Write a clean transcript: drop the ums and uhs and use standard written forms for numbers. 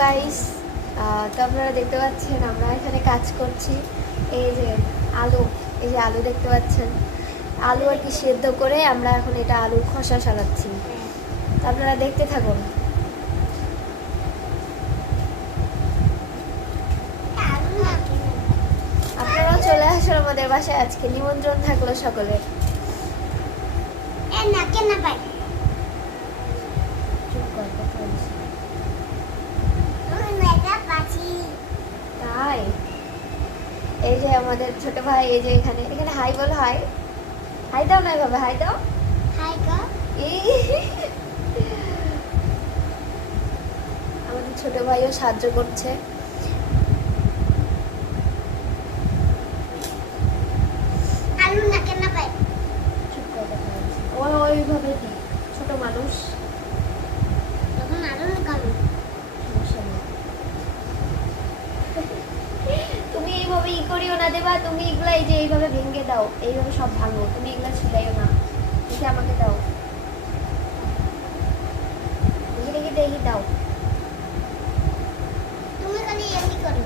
Guys, তো আপনারা দেখতে পাচ্ছেন আমরা এখানে কাজ করছি। এই যে আলু, এই যে আলু দেখতে পাচ্ছেন, আলু আর কি সেদ্ধ করে আমরা এখন এটা আলুর খোসা সারাচ্ছি। তো আপনারা দেখতে থাকুন। আপনারাও চলে আসুন আমাদের বাসায়, আজকে নিমন্ত্রণ থাকলো সকলের। চুপ কর, কথা বলছি। তাই এই যে আমাদের ছোট ভাই, এই যে এখানে এখানে হাই বল, হাই হাই দাও না, এভাবে হাই দাও। আমাদের ছোট ভাইও সাহায্য করছে। চুপ করে কথা বলছি। ওইভাবে দি, ছোট মানুষ। সমস্যা নেই। তুমি এইভাবে ই করিও না দেবা, তুমি এগুলা এই যে এইভাবে ভেঙে দাও, এইভাবে সব ভাঙো, তুমি এগুলা ছিলাইও না। দেখে আমাকে দাও, দেখি দেখি দেখি দাও। তুমি খালি এমনি করো।